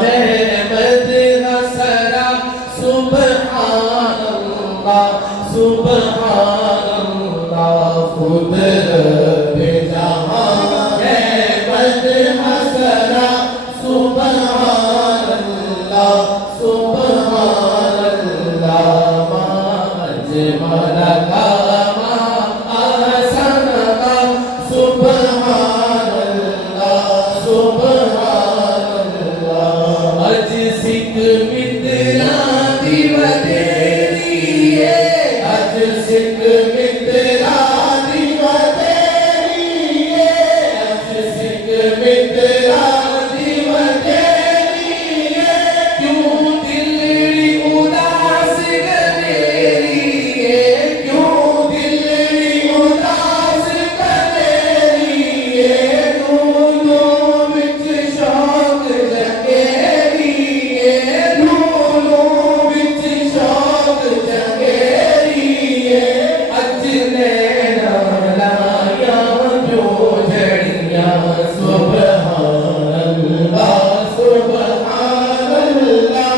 अहमद हसरा सुबहानल्लाह सुबहानल्लाह खुद रब्बे जहां अहमद हसरा सुबहानल्लाह सुबहानल्लाह मा अजमल का मा अहसन का सुबहानल्लाह सुबहानल्लाह अज सिख मित्रा दी वडेरी है अज सिख मित्रा दी वडेरी है अज सिख मित्रा दी वडेरी है क्यों दिलड़ी उदास गनेरी है क्यों दिलड़ी उदास गनेरी है नूनों विच शौक जगेरी है नूनों विच शौक जगेरी है अज नैना लाया जो जड़ियां सुबहानल्लाह सुबहानल्लाह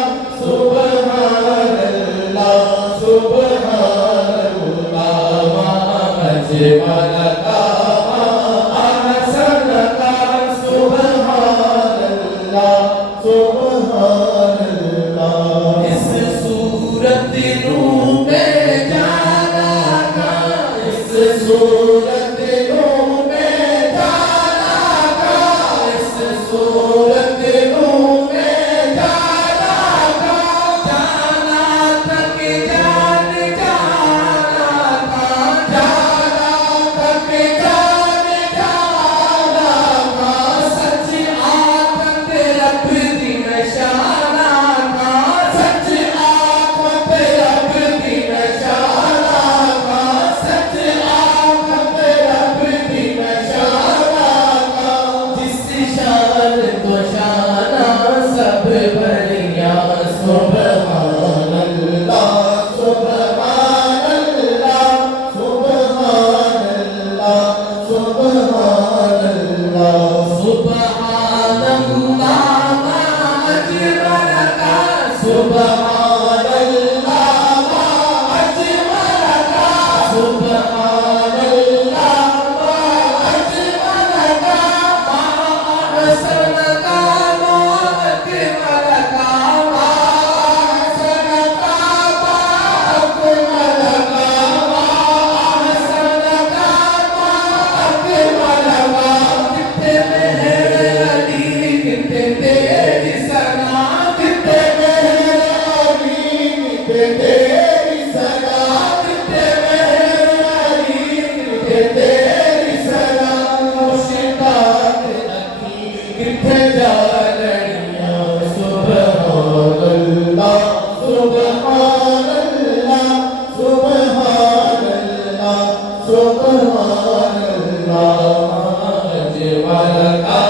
सुबहानल्लाह सुबहानल्लाह मा अजमल का मा अहसन का सुबहानल्लाह सुबहानल्लाह इस सूरत नू मैं जाना था इस सूरत नू मैं जाना था इस सूरत नू मैं जाना था कि जान जाना था जाना था कि जान जाना था सच आखत रब दी नशाना था सच आखत रब दी नशाना था सच आखत रब दी नशाना था जिस शान तो शाना सब बरिया सुबहानल्लाह सुबहानल्लाह सुबहानल्लाह सुबहानल्लाह सुबहानल्लाह मा अजमल का सुबहानल्लाह मा अजमल का सुबहानल्लाह मा अजमल का मा अहसन का मा अकमल का मा अहसन का मा अकमल का मा अहसन का मा अकमल का कितने मेहर अली कितने तेरी सना कितने मेहर अली कितने तेरी सना कितने मेहर अली कितने तेरी सना मुश्ताक अखी कितने जालनियां सुबहानल्लाह सुबहानल्लाह सुबहानल्लाह सुबहानल्लाह अजमल का